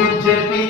Would you be